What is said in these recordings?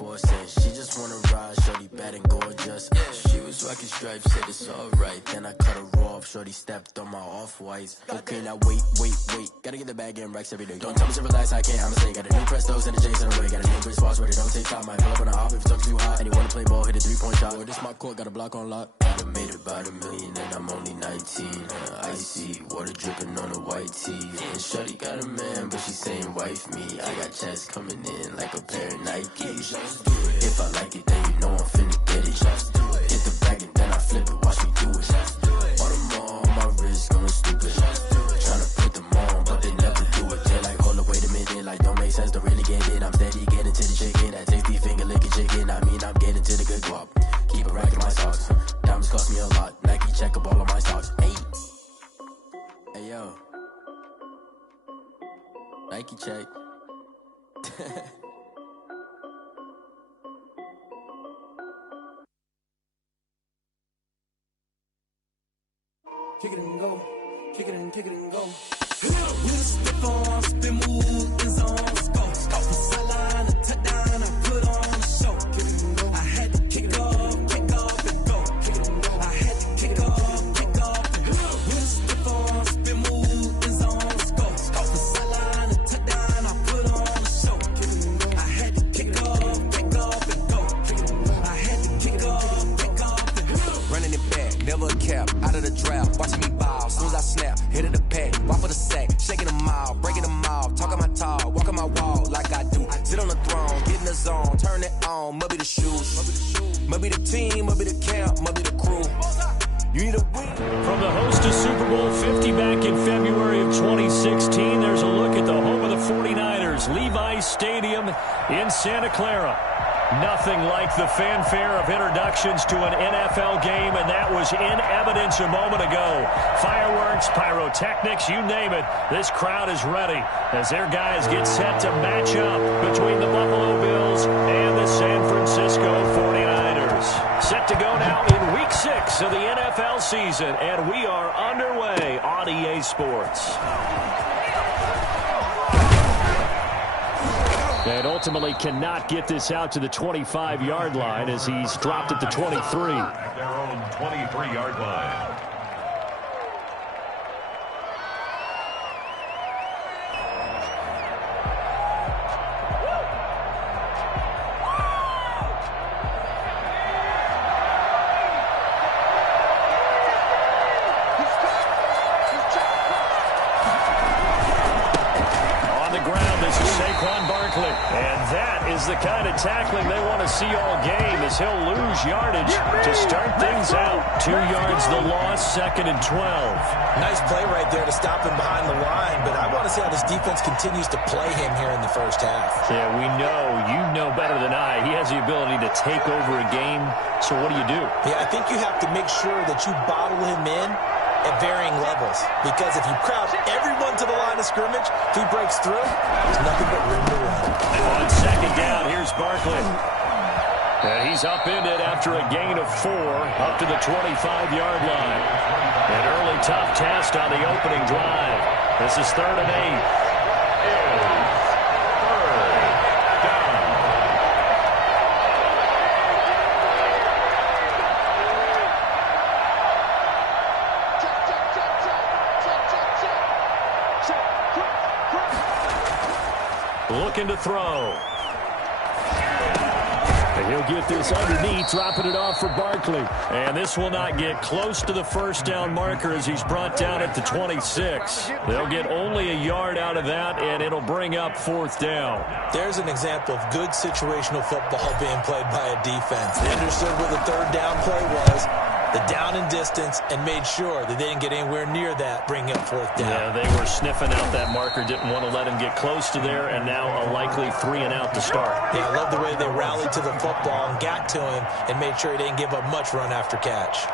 forcing. She just wanna ride, shorty bad and gorgeous. She was rocking stripes, said it's alright. Then I cut her off, shorty stepped on my off-whites. Okay, now wait. Gotta get the bag and racks every day. Don't tell me to relax, I can't, I'ma stay. Got a new Prestos and a J's in the way. Got a new Chris Fox where they don't take time. Might pull up on a hop if it's too hot. And you wanna play ball, hit a 3-point shot. Well, this my court, got a block on lock. I done made about $1 million and I'm only 19. Icy, water dripping on a white tee. And shorty got a man, but she saying wife me. I got checks coming in like a pair of Nikes. If I like it, then you know I'm finna get it. Hit the bag and then I flip it, watch me do it. All them all on my wrist going stupid. Tryna put them on, but they never do it. They're like, hold up, wait a minute, like don't make sense, don't really get it. I'm steady getting to the chicken, that tasty finger licking chicken. I mean, I'm getting to the good guap. Keep it racking my socks. Diamonds cost me a lot. Nike check up all of my stocks. Hey yo, Nike check. Kick it and go, kick it and go. With a step on, spin move, in zone, let's go. Off the sideline, a touchdown, I put on a show. Kick it and go. I had to kick off and go. Kick it and go. I had to kick off and go. With a step on, spin move, in zone, let's go. Off the sideline, a touchdown, I put on a show. Kick it and go. I had to kick off and go. Kick it and go. I had to kick off and go. Running it back, never a cap, out of the draft, watching me ball. Soon as I snap, hit of the pack, walk for the sack, shaking them out, breaking them off, talking my talk, walking my wall like I do. Sit on the throne, get in the zone, turn it on, must be the shoes, must be the team, must be the camp, must be the crew. You need a win. From the host of Super Bowl 50 back in February of 2016, there's a look at the home of the 49ers, Levi's Stadium in Santa Clara. Nothing like the fanfare of introductions to an NFL game, and that was in evidence a moment ago. Fireworks, pyrotechnics, you name it. This crowd is ready as their guys get set to match up between the Buffalo Bills and the San Francisco 49ers. Set to go now in Week 6 of the NFL season, and we are underway on EA Sports. And ultimately cannot get this out to the 25-yard line as he's dropped at the 23. At their own 23-yard line. And that is the kind of tackling they want to see all game as he'll lose yardage to start things out. 2 yards the loss, 2nd and 12. Nice play right there to stop him behind the line, but I want to see how this defense continues to play him here in the first half. Yeah, we know, you know better than I, he has the ability to take over a game, so what do you do? Yeah, I think you have to make sure that you bottle him in at varying levels, because if you crowd everyone to the line of scrimmage, if he breaks through, there's nothing but room to run. On 2nd down, here's Barkley. And he's upended after a gain of 4 up to the 25-yard line. An early tough test on the opening drive. This is 3rd and 8. Looking to throw. And he'll get this underneath, dropping it off for Barkley. And this will not get close to the first down marker as he's brought down at the 26. They'll get only a yard out of that, and it'll bring up 4th down. There's an example of good situational football being played by a defense. They understood where the 3rd down play was, the down and distance, and made sure that they didn't get anywhere near that, bringing up 4th down. Yeah, they were sniffing out that marker, didn't want to let him get close to there, and now a likely 3 and out to start. Yeah, I love the way they rallied to the football and got to him and made sure he didn't give up much run after catch.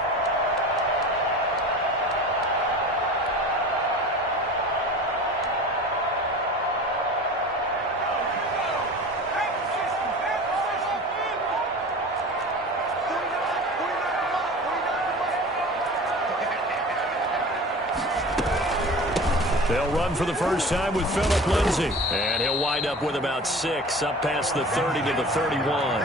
They'll run for the first time with Phillip Lindsay. And he'll wind up with about 6, up past the 30 to the 31.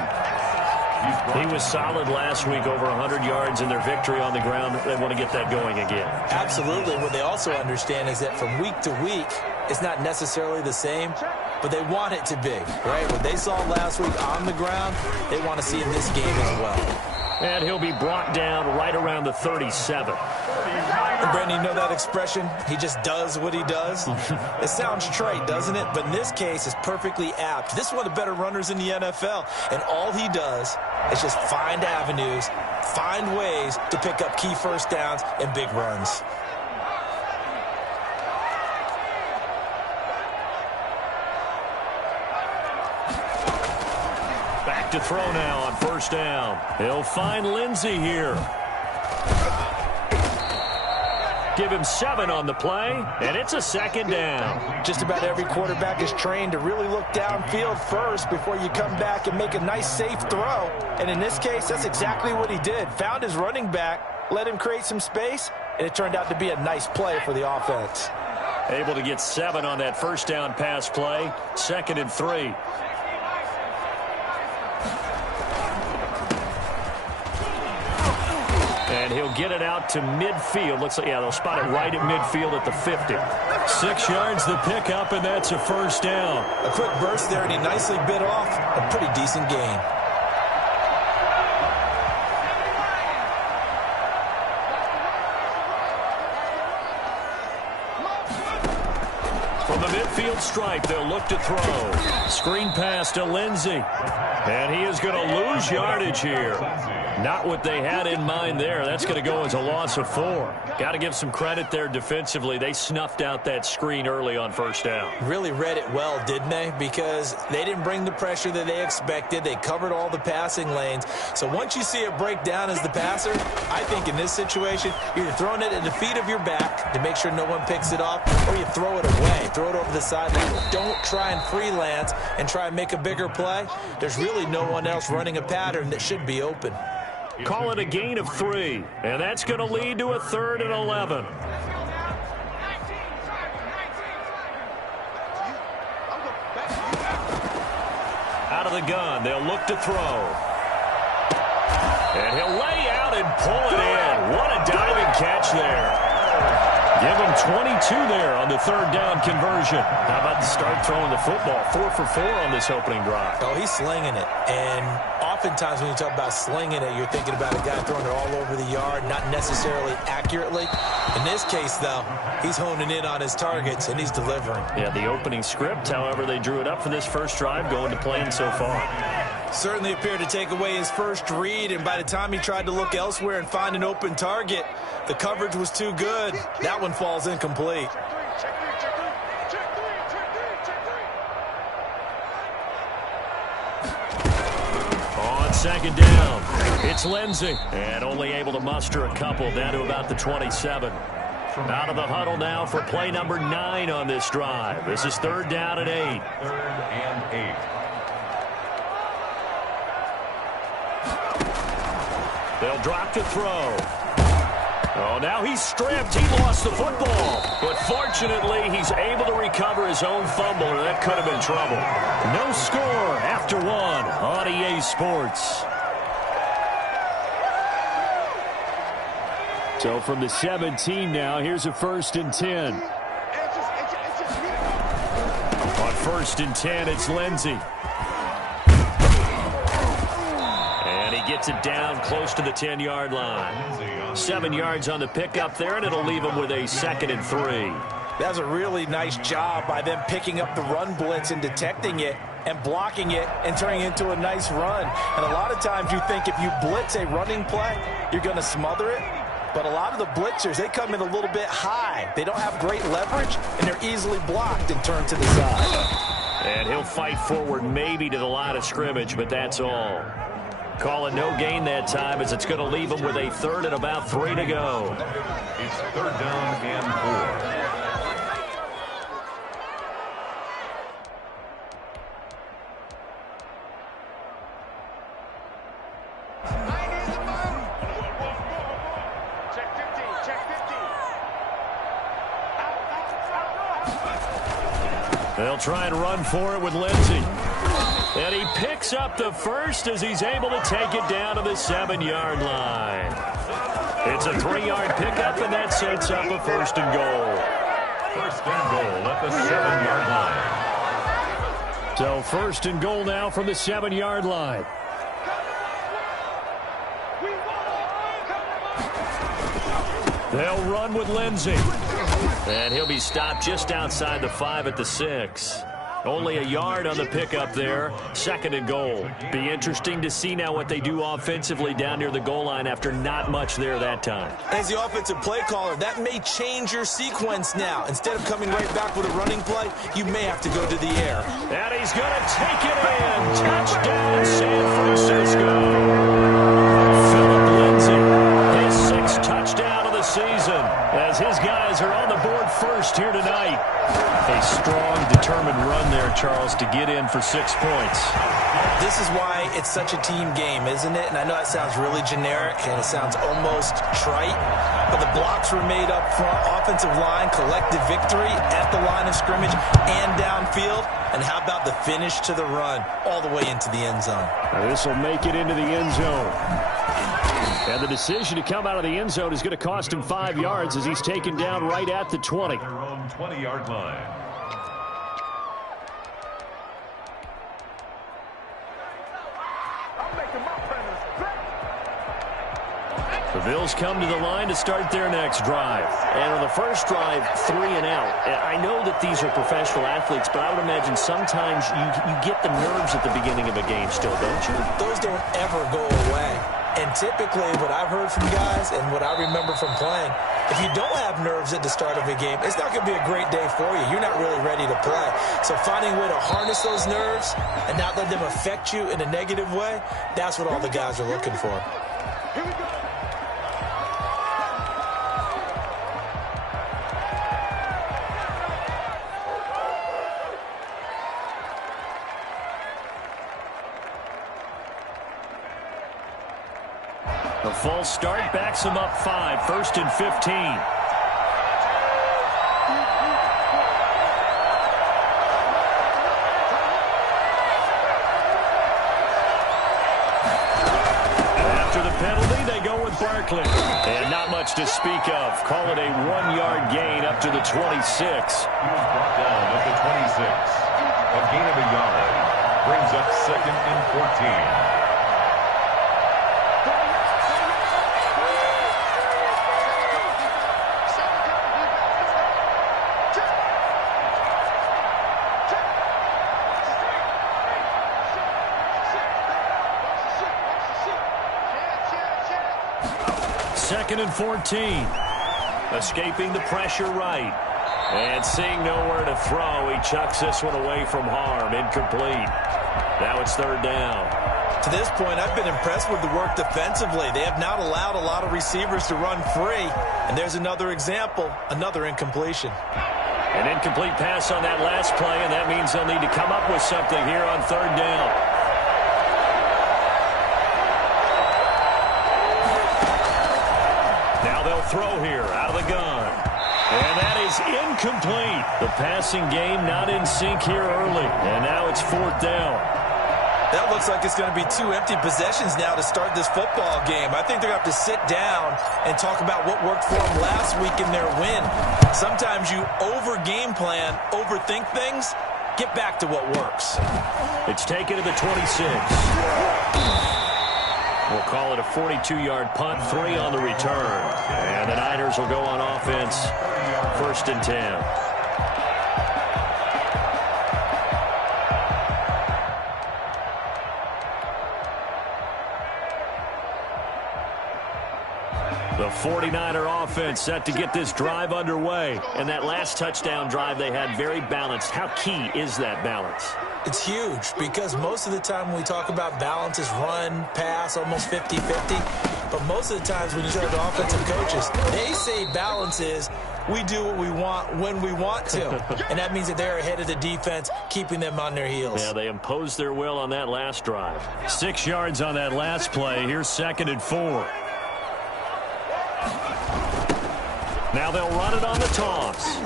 He was solid last week, over 100 yards in their victory on the ground. They want to get that going again. Absolutely. What they also understand is that from week to week, it's not necessarily the same, but they want it to be, right? What they saw last week on the ground, they want to see in this game as well. And he'll be brought down right around the 37. And Brandon, you know that expression? He just does what he does? It sounds trite, doesn't it? But in this case, it's perfectly apt. This is one of the better runners in the NFL, and all he does is just find avenues, find ways to pick up key first downs and big runs. Back to throw now on first down. He'll find Lindsay here. Give him 7 on the play, and it's a second down. Just about every quarterback is trained to really look downfield first before you come back and make a nice, safe throw. And in this case, that's exactly what he did. Found his running back, let him create some space, and it turned out to be a nice play for the offense. Able to get 7 on that first down pass play. 2nd and 3. And he'll get it out to midfield. Looks like, yeah, they'll spot it right at midfield at the 50. 6 yards the pickup, and that's a first down. A quick burst there, and he nicely bit off a pretty decent gain. From the midfield stripe, they'll look to throw. Screen pass to Lindsay. And he is going to lose yardage here. Not what they had in mind there. That's going to go as a loss of 4. Got to give some credit there defensively. They snuffed out that screen early on first down. Really read it well, didn't they? Because they didn't bring the pressure that they expected. They covered all the passing lanes. So once you see it break down as the passer, I think in this situation, you're either throwing it at the feet of your back to make sure no one picks it off, or you throw it away. Throw it over the sideline. Don't try and freelance and try and make a bigger play. There's really no one else running a pattern that should be open. Call it a gain of 3, and that's going to lead to a 3rd and 11. Out of the gun, they'll look to throw. And he'll lay out and pull it in. What a diving catch there. Give him 22 there on the 3rd down conversion. How about the start throwing the football? 4 for 4 on this opening drive. Oh, he's slinging it. And oftentimes when you talk about slinging it, you're thinking about a guy throwing it all over the yard, not necessarily accurately. In this case, though, he's honing in on his targets, and he's delivering. Yeah, the opening script, however, they drew it up for this first drive, going to plan so far. Certainly appeared to take away his first read, and by the time he tried to look elsewhere and find an open target, the coverage was too good. That one falls incomplete. On second down, it's Lindsay. And only able to muster a couple down to about the 27. Out of the huddle now for play number 9 on this drive. This is 3rd down and 8. 3rd and 8. They'll drop to throw. Oh, now he's stripped. He lost the football. But fortunately, he's able to recover his own fumble, or that could have been trouble. No score after 1 on EA Sports. So from the 17 now, here's a 1st and 10. On 1st and 10, it's Lindsay. And he gets it down close to the 10-yard line. 7 yards on the pickup there, and it'll leave him with a 2nd and 3. That's a really nice job by them picking up the run blitz and detecting it and blocking it and turning it into a nice run. And a lot of times you think if you blitz a running play, you're going to smother it. But a lot of the blitzers, they come in a little bit high. They don't have great leverage, and they're easily blocked and turned to the side. And he'll fight forward maybe to the line of scrimmage, but that's all. Call it no gain that time, as it's going to leave him with a 3rd and about 3 to go. It's 3rd down and 4. They'll try and run for it with Lindsey. And he picks up the first as he's able to take it down to the 7-yard line. It's a 3-yard pickup, and that sets up a first and goal. First and goal at the 7-yard line. So first and goal now from the 7-yard line. They'll run with Lindsey. And he'll be stopped just outside the 5 at the 6. Only a yard on the pickup there. Second and goal. Be interesting to see now what they do offensively down near the goal line after not much there that time. As the offensive play caller, that may change your sequence now. Instead of coming right back with a running play, you may have to go to the air. And he's going to take it in. Touchdown, San Francisco. Philip Lindsey, his 6th touchdown of the season, as his guys are on the board first here tonight. A strong, determined run there, Charles, to get in for 6 points. This is why it's such a team game, isn't it? And I know that sounds really generic and it sounds almost trite, but the blocks were made up front, offensive line, collective victory at the line of scrimmage and downfield. And how about the finish to the run all the way into the end zone? This will make it into the end zone. And the decision to come out of the end zone is going to cost him 5 yards as he's taken down right at the 20. Their own 20-yard line. The Bills come to the line to start their next drive. And on the first drive, 3 and out. I know that these are professional athletes, but I would imagine sometimes you get the nerves at the beginning of a game still, don't you? Those don't ever go away. And typically what I've heard from guys and what I remember from playing, if you don't have nerves at the start of a game, it's not going to be a great day for you. You're not really ready to play. So finding a way to harness those nerves and not let them affect you in a negative way, that's what all the guys are looking for. Here we go. The false start backs him up 5, first and 15. After the penalty, they go with Barkley. And not much to speak of. Call it a 1-yard gain up to the 26. He was brought down at the 26. A gain of a yard brings up 2nd and 14. Second and 14. Escaping the pressure right. And seeing nowhere to throw, he chucks this one away from harm. Incomplete. Now it's 3rd down. To this point, I've been impressed with the work defensively. They have not allowed a lot of receivers to run free. And there's another example, another incompletion. An incomplete pass on that last play, and that means they'll need to come up with something here on 3rd down. Now they'll throw here out of the gun. And that is incomplete. The passing game not in sync here early. And now it's 4th down. That looks like it's going to be 2 empty possessions now to start this football game. I think they're going to have to sit down and talk about what worked for them last week in their win. Sometimes you over-game plan, overthink things. Get back to what works. It's taken to the 26. We'll call it a 42-yard punt, 3 on the return. And the Niners will go on offense, 1st and 10. The 49er offense set to get this drive underway. And that last touchdown drive they had very balanced. How key is that balance? It's huge because most of the time when we talk about balance is run, pass, almost 50-50. But most of the times when you talk to offensive coaches, they say balance is we do what we want when we want to. And that means that they're ahead of the defense, keeping them on their heels. Yeah, they imposed their will on that last drive. 6 yards on that last play. Here's 2nd and 4. Now they'll run it on the toss.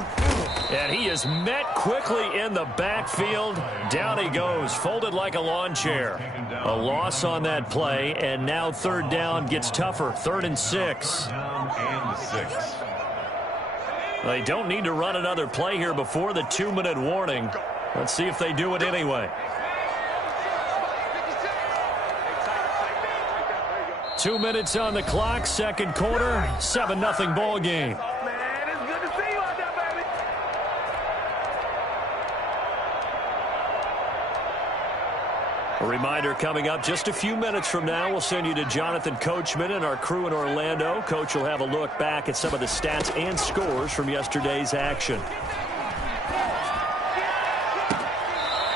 And he is met quickly in the backfield. Down he goes, folded like a lawn chair. A loss on that play, and now third down gets tougher. 3rd and 6. And 6. They don't need to run another play here before the 2-minute warning. Let's see if they do it anyway. 2 minutes on the clock, second quarter, 7-0 ball game. A reminder coming up just a few minutes from now, we'll send you to Jonathan Coachman and our crew in Orlando. Coach will have a look back at some of the stats and scores from yesterday's action.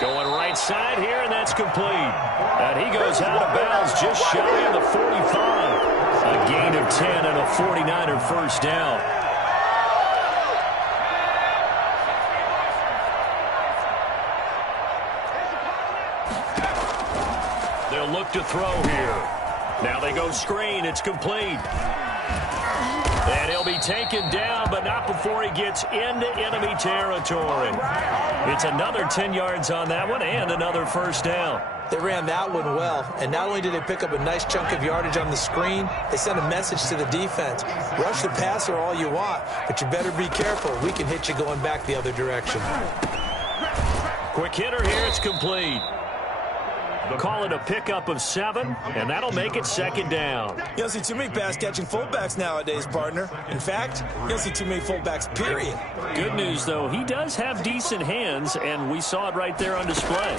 Going right side here, and that's complete. And he goes out of bounds just shy of the 45. A gain of 10 and a 49er first down. They'll look to throw here. Now they go screen. It's complete. And he'll be taken down, but not before he gets into enemy territory. It's another 10 yards on that one and another first down. They ran that one well, and not only did they pick up a nice chunk of yardage on the screen, they sent a message to the defense. Rush the passer all you want, but you better be careful. We can hit you going back the other direction. Quick hitter here. It's complete. Call it a pickup of 7, and that'll make it second down. You don't see too many pass-catching fullbacks nowadays, partner. In fact, you don't see too many fullbacks, period. Good news, though, he does have decent hands, and we saw it right there on display.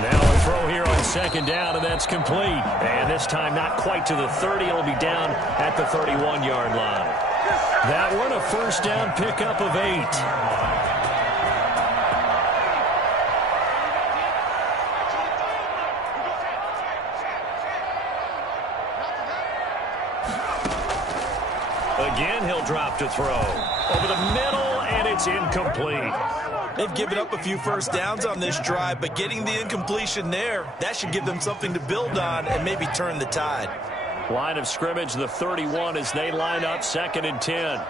Now a throw here on second down, and that's complete. And this time not quite to the 30. It'll be down at the 31-yard line. That one a first down pickup of 8. Again, he'll drop to throw. Over the middle, and it's incomplete. They've given up a few first downs on this drive, but getting the incompletion there, that should give them something to build on and maybe turn the tide. Line of scrimmage, the 31 as they line up, 2nd and 10.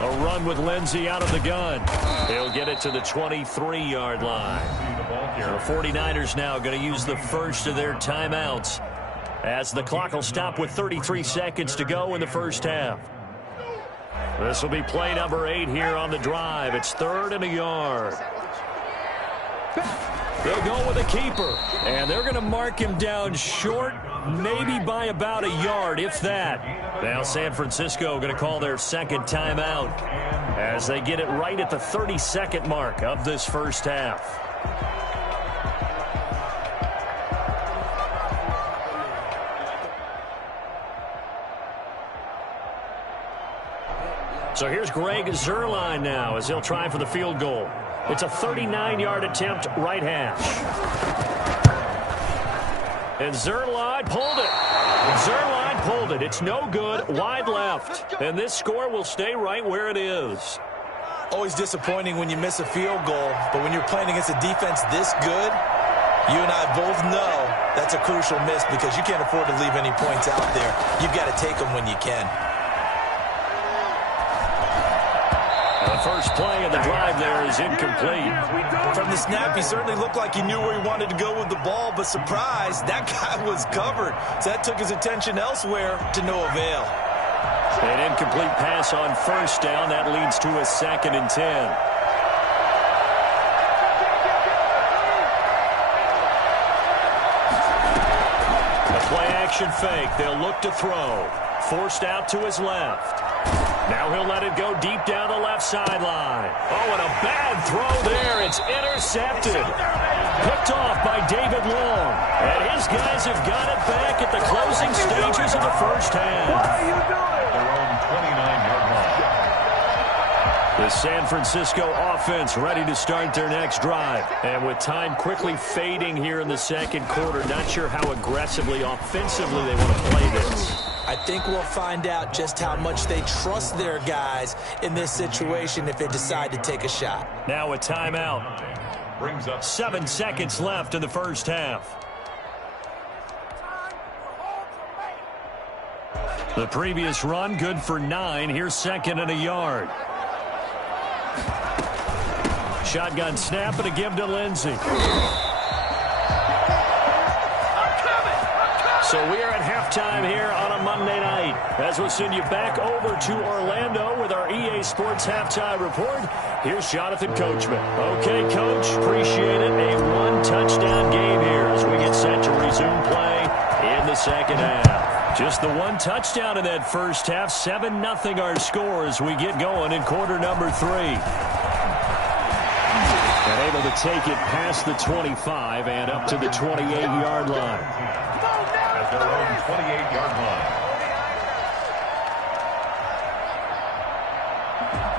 A run with Lindsey out of the gun. He'll get it to the 23-yard line. The 49ers now going to use the first of their timeouts as the clock will stop with 33 seconds to go in the first half. This will be play number 8 here on the drive. It's 3rd and a yard. They'll go with a keeper, and they're going to mark him down short, maybe by about a yard, if that. Now San Francisco going to call their second timeout as they get it right at the 30-second mark of this first half. So here's Greg Zuerlein now as he'll try for the field goal. It's a 39-yard attempt, right hash. And Zuerlein pulled it. Zuerlein pulled it. It's no good, wide left. And this score will stay right where it is. Always disappointing when you miss a field goal, but when you're playing against a defense this good, you and I both know that's a crucial miss because you can't afford to leave any points out there. You've got to take them when you can. The first play of the drive there is incomplete. From the snap, he certainly looked like he knew where he wanted to go with the ball, but surprise, that guy was covered. So that took his attention elsewhere to no avail. An incomplete pass on first down. That leads to a 2nd and 10. A play-action fake. They'll look to throw. Forced out to his left. Now he'll let it go deep down the left sideline. Oh, and a bad throw there. It's intercepted. Picked off by David Long. And his guys have got it back at the closing stages of the first half. What are you doing? Their own 29-yard line. The San Francisco offense ready to start their next drive. And with time quickly fading here in the second quarter, not sure how aggressively, offensively they want to play this. I think we'll find out just how much they trust their guys in this situation if they decide to take a shot. Now a timeout. Brings up 7 seconds left in the first half. The previous run, good for 9. Here's second and a yard. Shotgun snap and a give to Lindsey. So we are at halftime here on a Monday night. As we'll send you back over to Orlando with our EA Sports Halftime Report, here's Jonathan Coachman. Okay, Coach, appreciate it. A one-touchdown game here as we get set to resume play in the second half. Just the one touchdown in that first half. 7-0 our score as we get going in quarter number 3. And able to take it past the 25 and up to the 28-yard line. At their own 28-yard line.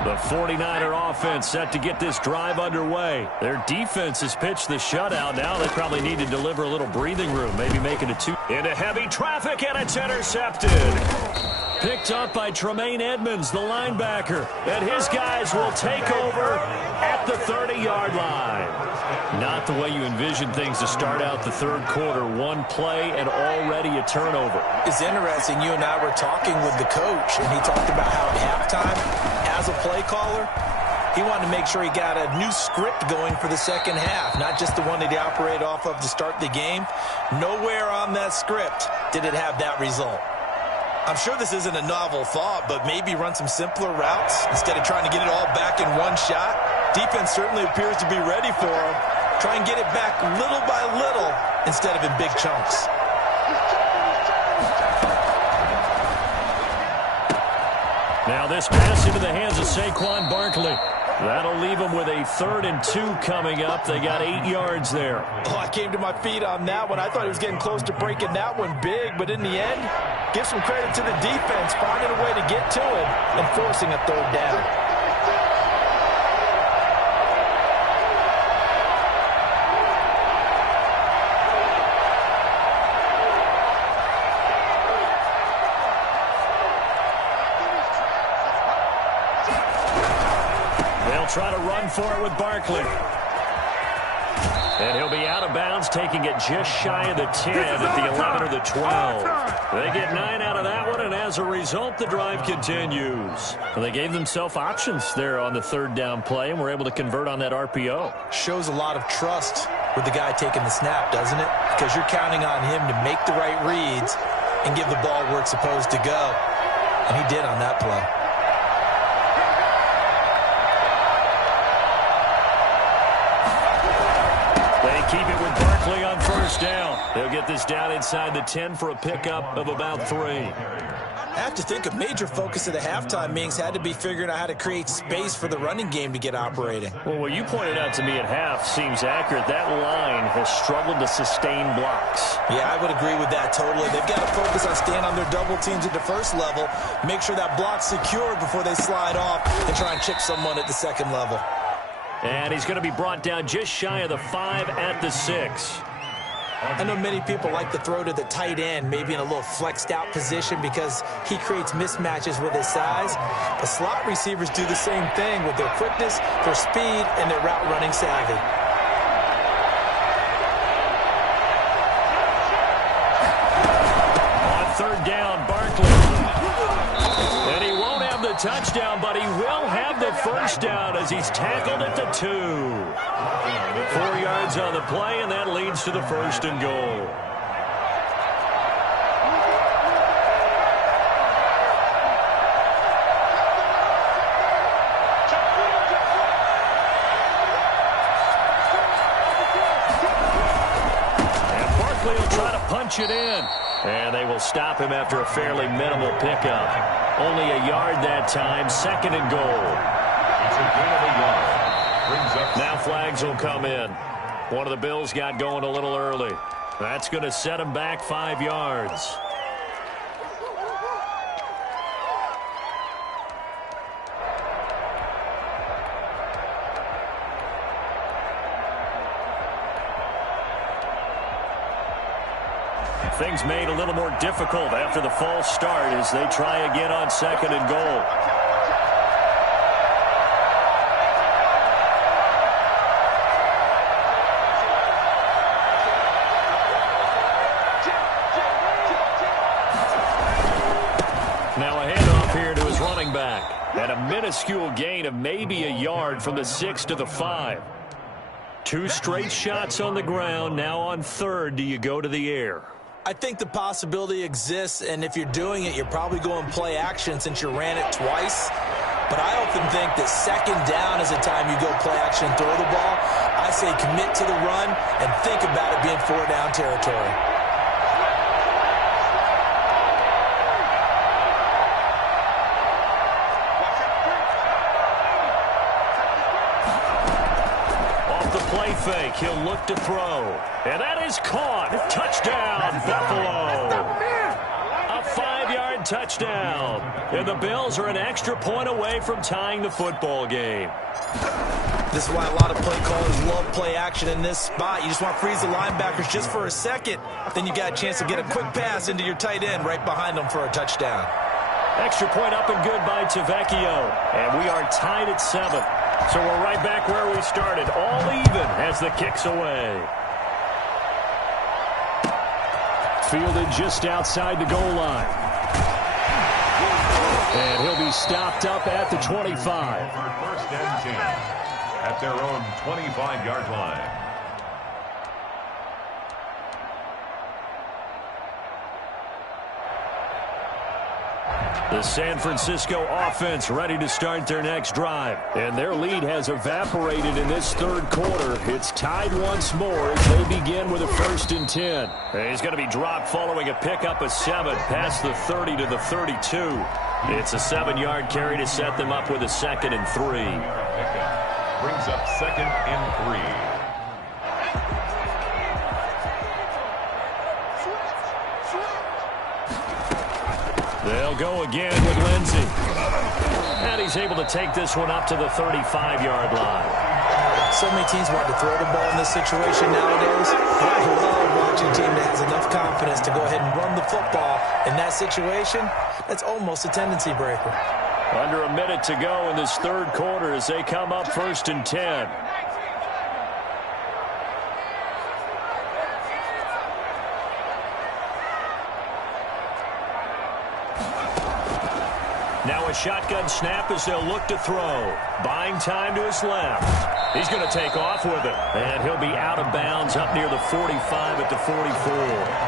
The 49er offense set to get this drive underway. Their defense has pitched the shutout. Now they probably need to deliver a little breathing room, maybe make it a 2. Into heavy traffic, and it's intercepted. Picked up by Tremaine Edmonds, the linebacker. And his guys will take over at the 30-yard line. Not the way you envision things to start out the third quarter. One play and already a turnover. It's interesting. You and I were talking with the coach, and he talked about how at halftime, as a play caller, he wanted to make sure he got a new script going for the second half, not just the one that he operated off of to start the game. Nowhere on that script did it have that result. I'm sure this isn't a novel thought, but maybe run some simpler routes instead of trying to get it all back in one shot. Defense certainly appears to be ready for him. Try and get it back little by little instead of in big chunks. Now this pass into the hands of Saquon Barkley. That'll leave them with a 3rd and 2 coming up. They got 8 yards there. Oh, I came to my feet on that one. I thought he was getting close to breaking that one big, but in the end, give some credit to the defense, finding a way to get to it and forcing a 3rd down. Try to run for it with Barkley. And he'll be out of bounds, taking it just shy of the 10 at the 11 or the 12. They get 9 out of that one, and as a result, the drive continues. Well, they gave themselves options there on the 3rd down play, and were able to convert on that RPO. Shows a lot of trust with the guy taking the snap, doesn't it? Because you're counting on him to make the right reads and give the ball where it's supposed to go. And he did on that play. They keep it with Barkley on 1st down. They'll get this down inside the 10 for a pickup of about 3. I have to think a major focus of the halftime meetings had to be figuring out how to create space for the running game to get operating. Well, what you pointed out to me at half seems accurate. That line has struggled to sustain blocks. Yeah, I would agree with that totally. They've got to focus on staying on their double teams at the first level, make sure that block's secured before they slide off and try and chip someone at the second level. And he's going to be brought down just shy of the 5 at the 6. I know many people like to throw to the tight end, maybe in a little flexed out position because he creates mismatches with his size. But slot receivers do the same thing with their quickness, their speed, and their route running savvy. On 3rd down, Barkley. And he won't have the touchdown, but he will have the 1st down as he's tackled at the 2. 4 yards on the play, and that leads to the 1st and goal. And Barkley will try to punch it in. And they will stop him after a fairly minimal pickup. Only a yard that time, 2nd and goal. It's a gain of a yard. Brings up. Now flags will come in. One of the Bills got going a little early. That's going to set him back 5 yards. Things made a little more difficult after the false start as they try again on 2nd and goal. And a minuscule gain of maybe a yard from the 6 to the 5. 2 straight shots on the ground. Now on third, do you go to the air? I think the possibility exists, and if you're doing it, you're probably going play action since you ran it twice. But I often think that second down is the time you go play action and throw the ball. I say commit to the run and think about it being 4-down territory. Off the play fake, he'll look to throw. And that is caught. Touchdown, Buffalo. A 5-yard touchdown. And the Bills are an extra point away from tying the football game. This is why a lot of play callers love play action in this spot. You just want to freeze the linebackers just for a second. Then you got a chance to get a quick pass into your tight end right behind them for a touchdown. Extra point up and good by Tavecchio. And we are tied at 7. So we're right back where we started. All even as the kick's away. Fielded just outside the goal line. And he'll be stopped up at the 25. First and 10 at their own 25-yard line. The San Francisco offense ready to start their next drive. And their lead has evaporated in this third quarter. It's tied once more as they begin with a 1st and 10. And he's going to be dropped following a pickup of 7 past the 30 to the 32. It's a 7-yard carry to set them up with a 2nd and 3. Brings up 2nd and 3. They'll go again with Lindsey. And he's able to take this one up to the 35-yard line. So many teams want to throw the ball in this situation nowadays. I love watching a team that has enough confidence to go ahead and run the football in that situation. That's almost a tendency breaker. Under a minute to go in this third quarter as they come up 1st and 10. Now a shotgun snap as they'll look to throw. Buying time to his left. He's going to take off with it. And he'll be out of bounds up near the 45 at the 44.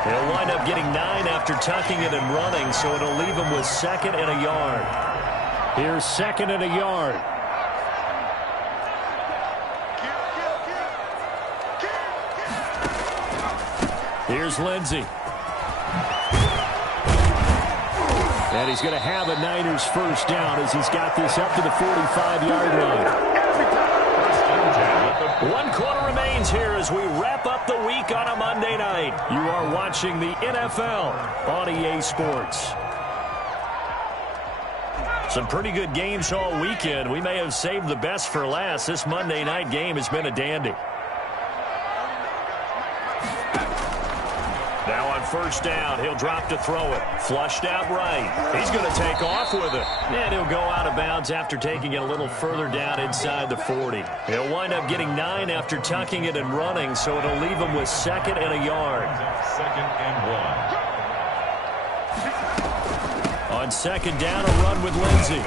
He'll wind up getting 9 after tucking it and running, so it'll leave him with 2nd and a yard. Here's 2nd and a yard. Here's Lindsey. And he's going to have a Niners first down as he's got this up to the 45-yard line. 1 quarter remains here as we wrap up the week on a Monday night. You are watching the NFL on EA Sports. Some pretty good games all weekend. We may have saved the best for last. This Monday night game has been a dandy. Now on 1st down, he'll drop to throw it. Flushed out right. He's going to take off with it. And he'll go out of bounds after taking it a little further down inside the 40. He'll wind up getting 9 after tucking it and running, so it'll leave him with 2nd and a yard. 2nd and 1. On 2nd down, a run with Lindsey.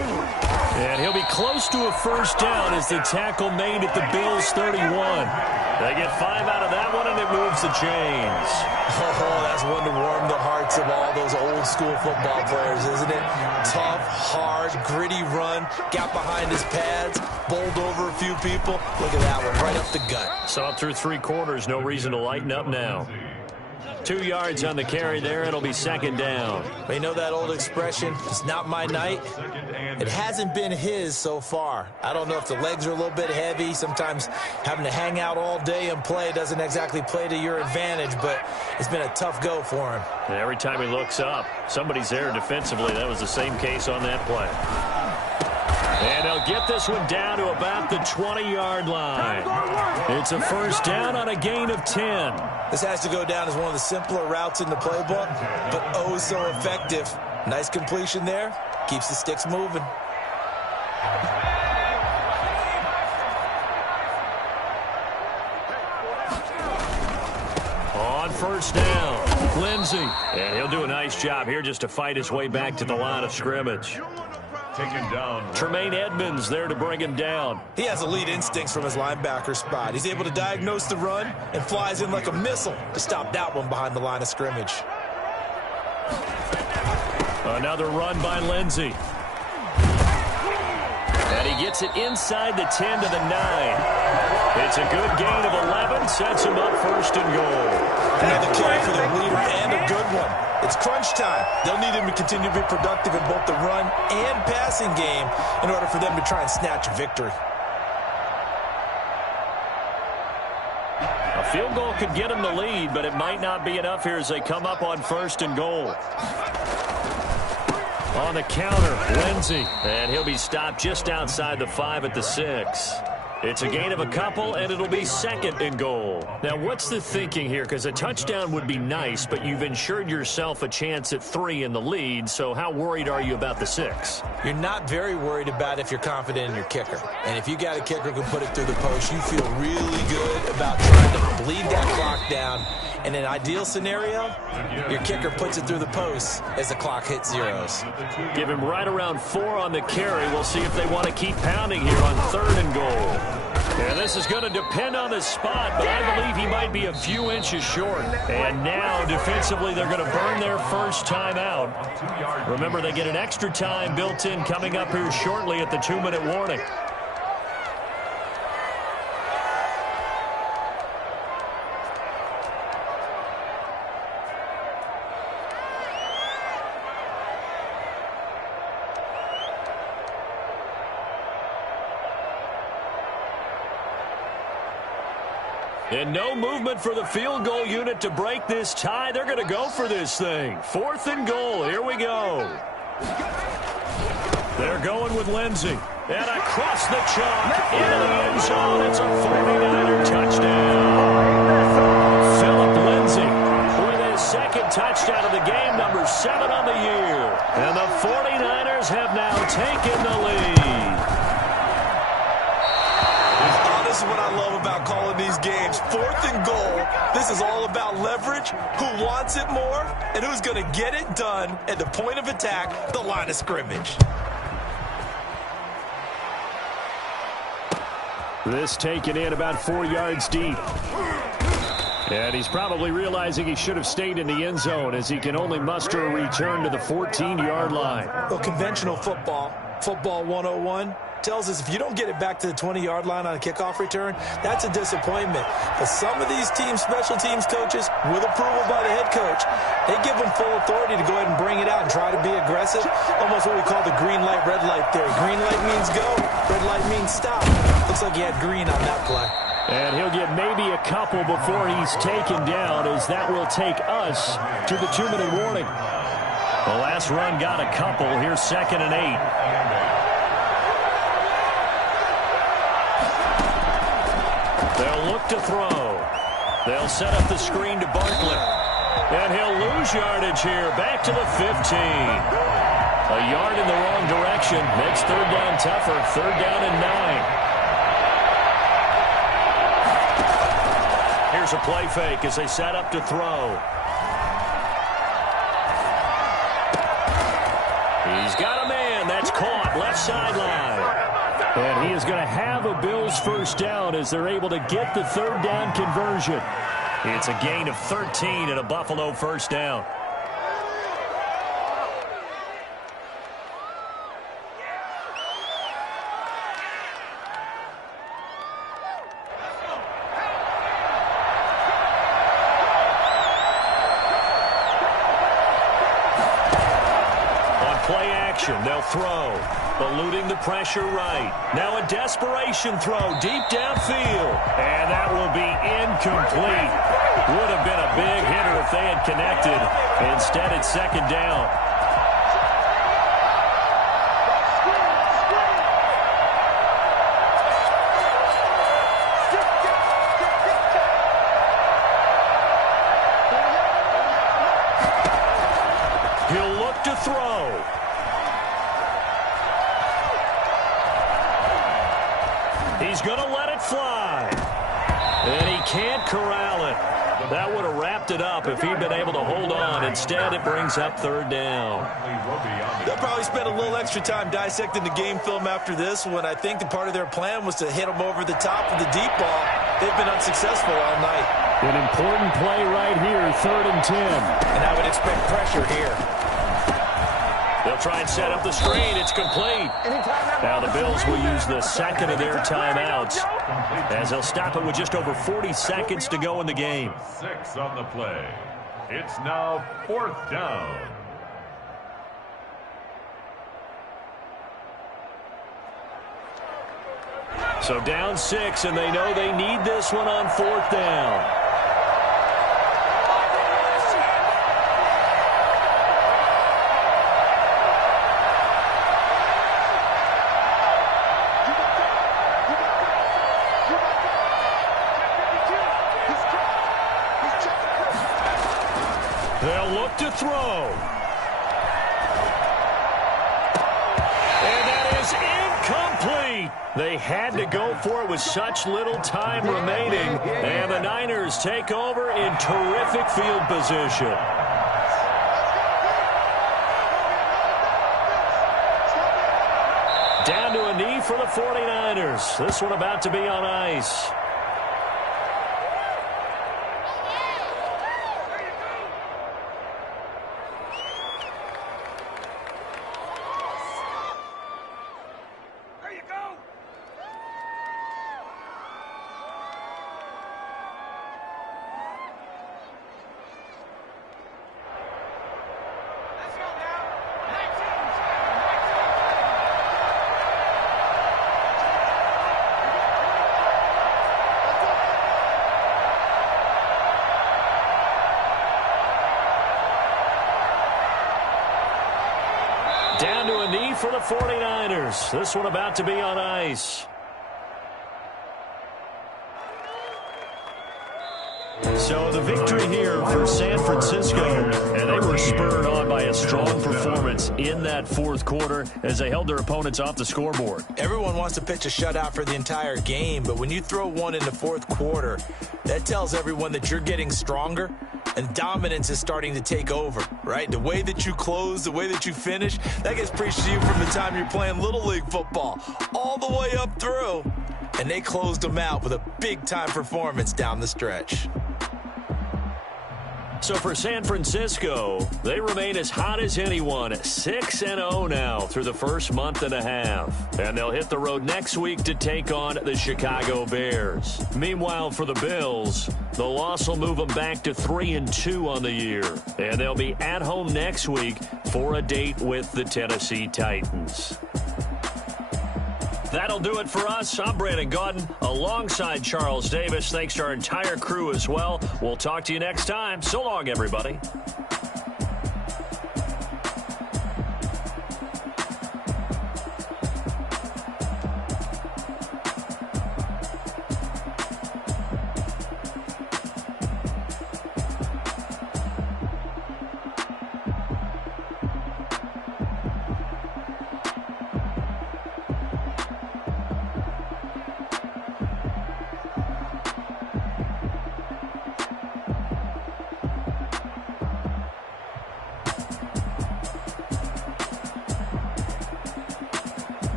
And he'll be close to a first down as the tackle made at the Bills' 31. They get 5 out of that one, and it moves the chains. Oh, that's one to warm the hearts of all those old-school football players, isn't it? Tough, hard, gritty run, got behind his pads, bowled over a few people. Look at that one, right up the gut. So up through 3 quarters, no reason to lighten up now. 2 yards on the carry there. It'll be 2nd down. You know that old expression, it's not my night? It hasn't been his so far. I don't know if the legs are a little bit heavy. Sometimes having to hang out all day and play doesn't exactly play to your advantage, but it's been a tough go for him. And every time he looks up, somebody's there defensively. That was the same case on that play. And they'll get this one down to about the 20-yard line. It's a first down on a gain of 10. This has to go down as one of the simpler routes in the playbook, but oh so effective. Nice completion there. Keeps the sticks moving. On 1st down, Lindsey. And he'll do a nice job here just to fight his way back to the line of scrimmage. taken down. Tremaine Edmonds there to bring him down. He has elite instincts from his linebacker spot. He's able to diagnose the run and flies in like a missile to stop that one behind the line of scrimmage. Another run by Lindsey. And he gets it inside the 10 to the 9. It's a good gain of 11, sets him up first and goal. Another carry for their leader and a good one. It's crunch time. They'll need him to continue to be productive in both the run and passing game in order for them to try and snatch a victory. A field goal could get him the lead, but it might not be enough here as they come up on first and goal. On the counter, Lindsey. And he'll be stopped just outside the 5 at the 6. It's a gain of a couple, and it'll be second and goal. Now, what's the thinking here? Because a touchdown would be nice, but you've ensured yourself a chance at 3 in the lead, so how worried are you about the 6? You're not very worried about if you're confident in your kicker. And if you got a kicker who can put it through the post, you feel really good about trying to bleed that clock down. In an ideal scenario, your kicker puts it through the post as the clock hits zeros. Give him right around 4 on the carry. We'll see if they want to keep pounding here on third and goal. And this is going to depend on the spot, but I believe he might be a few inches short. And now, defensively, they're going to burn their first time out. Remember, they get an extra time built in coming up here shortly at the 2-minute warning. And no movement for the field goal unit to break this tie. They're going to go for this thing. 4th and goal. Here we go. They're going with Lindsey. And across the chalk into the end zone. It's a 49er touchdown. Philip Lindsey with his second touchdown of the game, number 7 on the year. And the 49ers have now taken the lead. This is what I love about calling these games. 4th and goal. This is all about leverage, who wants it more, and who's going to get it done at the point of attack, the line of scrimmage. This taken in about 4 yards deep. And he's probably realizing he should have stayed in the end zone as he can only muster a return to the 14-yard line. Well, conventional football 101, tells us if you don't get it back to the 20-yard line on a kickoff return, that's a disappointment. But some of these teams, special teams coaches, with approval by the head coach, they give them full authority to go ahead and bring it out and try to be aggressive. Almost what we call the green light, red light theory. Green light means go, red light means stop. Looks like he had green on that play. And he'll get maybe a couple before he's taken down, as that will take us to the 2-minute warning. The last run got a couple. Here's 2nd and 8. They'll look to throw. They'll set up the screen to Barkley. And he'll lose yardage here. Back to the 15. A yard in the wrong direction. Makes third down tougher. 3rd down and 9. Here's a play fake as they set up to throw. He's got a man. That's caught. Left sideline. And he is going to have a Bills first down as they're able to get the 3rd down conversion. It's a gain of 13 and a Buffalo first down. Play action, they'll throw. Eluding the pressure right. Now a desperation throw deep downfield. And that will be incomplete. Would have been a big hitter if they had connected. Instead, it's 2nd down. He'll look to throw. He's going to let it fly. And he can't corral it. That would have wrapped it up if he'd been able to hold on. Instead, it brings up third down. They'll probably spend a little extra time dissecting the game film after this one. I think the part of their plan was to hit them over the top of the deep ball. They've been unsuccessful all night. An important play right here, 3rd and 10. And I would expect pressure here. They'll try and set up the screen. It's complete. Now the Bills will use the second of their timeouts as they'll stop it with just over 40 seconds to go in the game. 6 on the play. It's now 4th down. So down 6, and they know they need this one on 4th down. They'll look to throw. And that is incomplete. They had to go for it with such little time remaining. And the Niners take over in terrific field position. Down to a knee for the 49ers. This one about to be on ice. Down to a knee for the 49ers. This one about to be on ice. So the victory here for San Francisco, and they were spurred on by a strong performance in that 4th quarter as they held their opponents off the scoreboard. Everyone wants to pitch a shutout for the entire game, but when you throw one in the 4th quarter, that tells everyone that you're getting stronger and dominance is starting to take over, right? The way that you close, the way that you finish, that gets preached to you from the time you're playing Little League football all the way up through. And they closed them out with a big-time performance down the stretch. So for San Francisco, they remain as hot as anyone, 6-0 now through the first month and a half. And they'll hit the road next week to take on the Chicago Bears. Meanwhile, for the Bills, the loss will move them back to 3-2 on the year. And they'll be at home next week for a date with the Tennessee Titans. That'll do it for us. I'm Brandon Gaudin alongside Charles Davis. Thanks to our entire crew as well. We'll talk to you next time. So long, everybody.